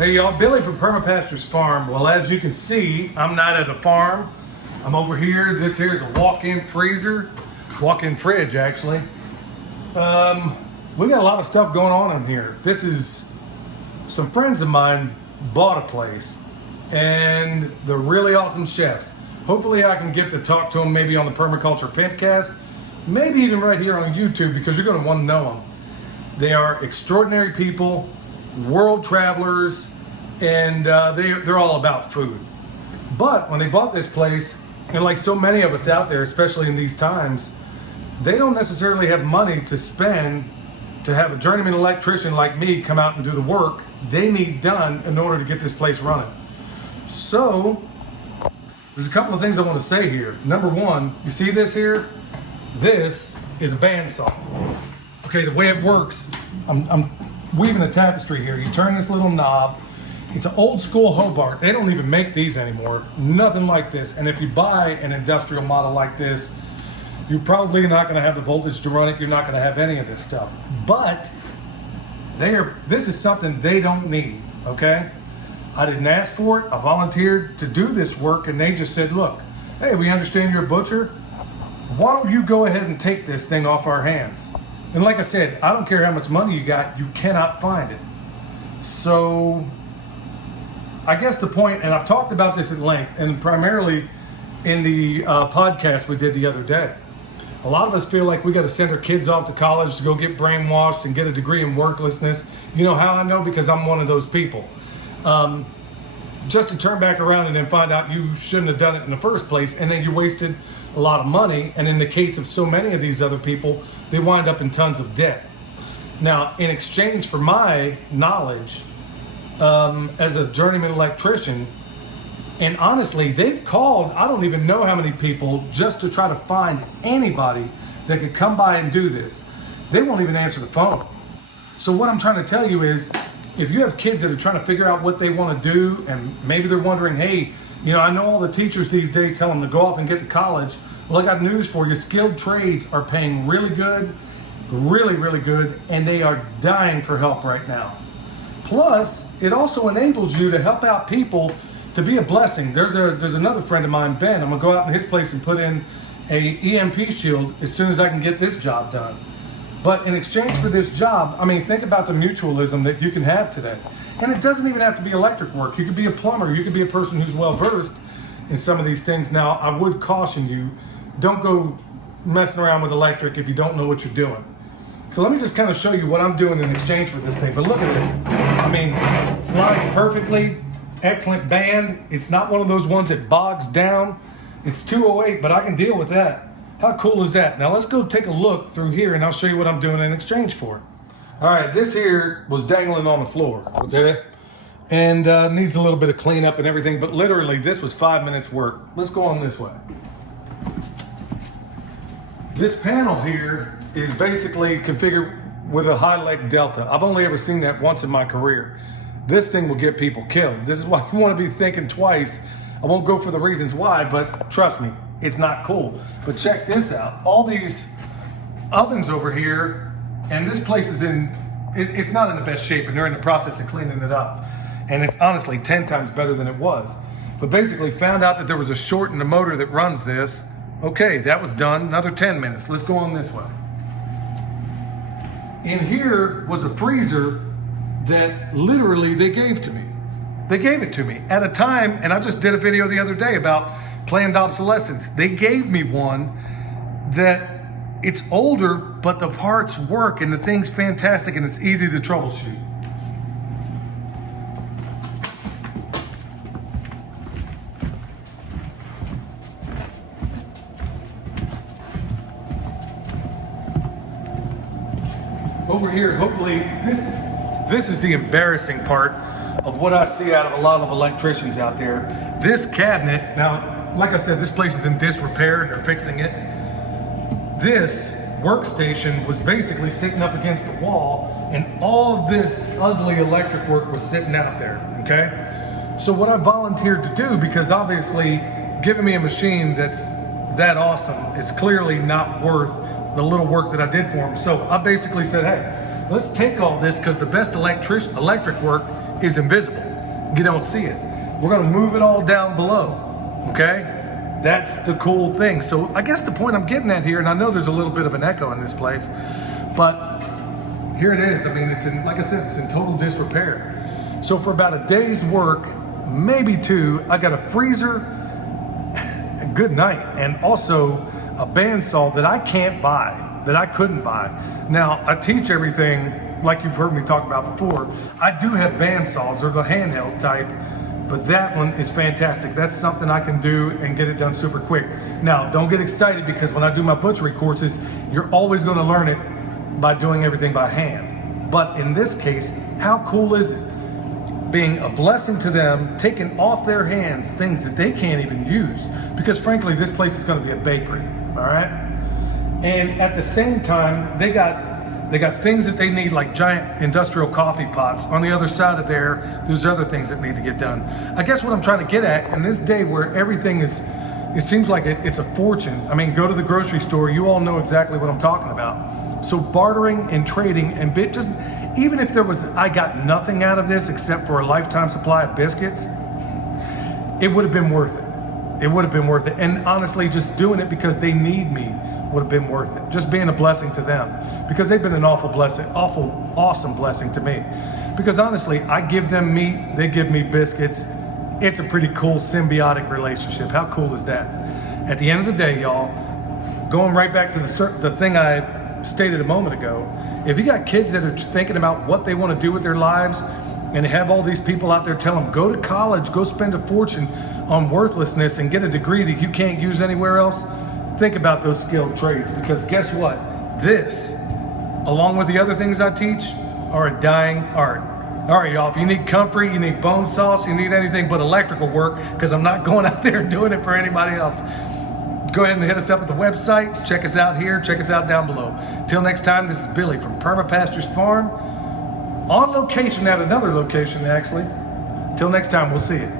Hey y'all, Billy from Perma Pastures Farm. Well, as you can see, I'm not at a farm. I'm over here. This here is a walk-in freezer, walk-in fridge actually. We got a lot of stuff going on in here. This is, some friends of mine bought a place and they're really awesome chefs. Hopefully I can get to talk to them maybe on the Permaculture Pimpcast, maybe even right here on YouTube, because you're going to want to know them. They are extraordinary people, world travelers, and they're all about food. But when they bought this place, and like so many of us out there, especially in these times, they don't necessarily have money to spend to have a journeyman electrician like me come out and do the work they need done in order to get this place running. So there's a couple of things I want to say here. Number one, you see this here? This is a bandsaw. Okay, the way it works, I'm weaving a tapestry here. You turn this little knob. It's an old school Hobart. They don't even make these anymore. Nothing like this. And if you buy an industrial model like this, you're probably not going to have the voltage to run it. You're not going to have any of this stuff. But this is something they don't need, okay? I didn't ask for it. I volunteered to do this work, and they just said, look, hey, we understand you're a butcher. Why don't you go ahead and take this thing off our hands? And like I said, I don't care how much money you got, you cannot find it. So I guess the point, and I've talked about this at length, and primarily in the podcast we did the other day. A lot of us feel like we got to send our kids off to college to go get brainwashed and get a degree in worthlessness. You know how I know? Because I'm one of those people. Just to turn back around and then find out you shouldn't have done it in the first place, and then you wasted a lot of money, and in the case of so many of these other people, they wind up in tons of debt. Now, in exchange for my knowledge as a journeyman electrician, and honestly, they've called, I don't even know how many people, just to try to find anybody that could come by and do this. They won't even answer the phone. So what I'm trying to tell you is, if you have kids that are trying to figure out what they want to do, and maybe they're wondering, hey, you know, I know all the teachers these days tell them to go off and get to college. Well, I got news for you. Skilled trades are paying really good, really, really good, and they are dying for help right now. Plus, it also enables you to help out people, to be a blessing. There's another friend of mine, Ben. I'm gonna go out in his place and put in a EMP shield as soon as I can get this job done. But in exchange for this job, I mean, think about the mutualism that you can have today. And it doesn't even have to be electric work. You could be a plumber. You could be a person who's well versed in some of these things. Now, I would caution you, don't go messing around with electric if you don't know what you're doing. So let me just kind of show you what I'm doing in exchange for this thing. But look at this. I mean, slides perfectly. Excellent band. It's not one of those ones that bogs down. It's 208, but I can deal with that. How cool is that? Now let's go take a look through here and I'll show you what I'm doing in exchange for it. All right, this here was dangling on the floor, okay? And needs a little bit of cleanup and everything, but literally this was 5 minutes work. Let's go on this way. This panel here is basically configured with a high leg delta. I've only ever seen that once in my career. This thing will get people killed. This is why you want to be thinking twice. I won't go for the reasons why, but trust me, it's not cool. But check this out. All these ovens over here, and this place is it's not in the best shape, and they're in the process of cleaning it up. And it's honestly 10 times better than it was. But basically found out that there was a short in the motor that runs this. Okay, that was done. Another 10 minutes. Let's go on this way. In here was a freezer that literally they gave to me. They gave it to me at a time, and I just did a video the other day about planned obsolescence. They gave me one that it's older, but the parts work and the thing's fantastic and it's easy to troubleshoot. Over here, hopefully, this is the embarrassing part of what I see out of a lot of electricians out there. This cabinet, now, like I said, this place is in disrepair and they're fixing it. This workstation was basically sitting up against the wall, and all of this ugly electric work was sitting out there, okay? So what I volunteered to do, because obviously giving me a machine that's that awesome is clearly not worth the little work that I did for him. So I basically said, hey, let's take all this, because the best electric work is invisible. you don't see it. We're gonna move it all down below, okay? That's the cool thing. So I guess the point I'm getting at here, and I know there's a little bit of an echo in this place, but here it is. I mean, it's in, like I said, it's in total disrepair. So for about a day's work, maybe two, I got a freezer, a good night, and also a bandsaw that I can't buy, that I couldn't buy. Now, I teach everything like you've heard me talk about before. I do have bandsaws, they're the handheld type, but that one is fantastic. That's something I can do and get it done super quick. Now, don't get excited, because when I do my butchery courses, you're always gonna learn it by doing everything by hand. But in this case, how cool is it? Being a blessing to them, taking off their hands things that they can't even use. Because frankly, this place is gonna be a bakery, all right? And at the same time, they got things that they need, like giant industrial coffee pots. On the other side of there, there's other things that need to get done. I guess what I'm trying to get at in this day where everything is, it seems like it's a fortune. I mean, go to the grocery store, you all know exactly what I'm talking about. So bartering and trading and just, even if there was, I got nothing out of this except for a lifetime supply of biscuits, it would have been worth it. It would have been worth it. And honestly, just doing it because they need me would have been worth it. Just being a blessing to them, because they've been an awesome blessing to me. Because honestly, I give them meat, they give me biscuits. It's a pretty cool symbiotic relationship. How cool is that? At the end of the day, y'all, going right back to the thing I stated a moment ago, if you got kids that are thinking about what they want to do with their lives, and have all these people out there telling them, go to college, go spend a fortune on worthlessness and get a degree that you can't use anywhere else, think about those skilled trades. Because guess what? This, along with the other things I teach, are a dying art. All right, y'all, if you need comfrey, you need bone sauce, you need anything but electrical work, because I'm not going out there doing it for anybody else, go ahead and hit us up at the website. Check us out here. Check us out down below. Till next time, this is Billy from Perma Pastures Farm, on location at another location, actually. Till next time, we'll see you.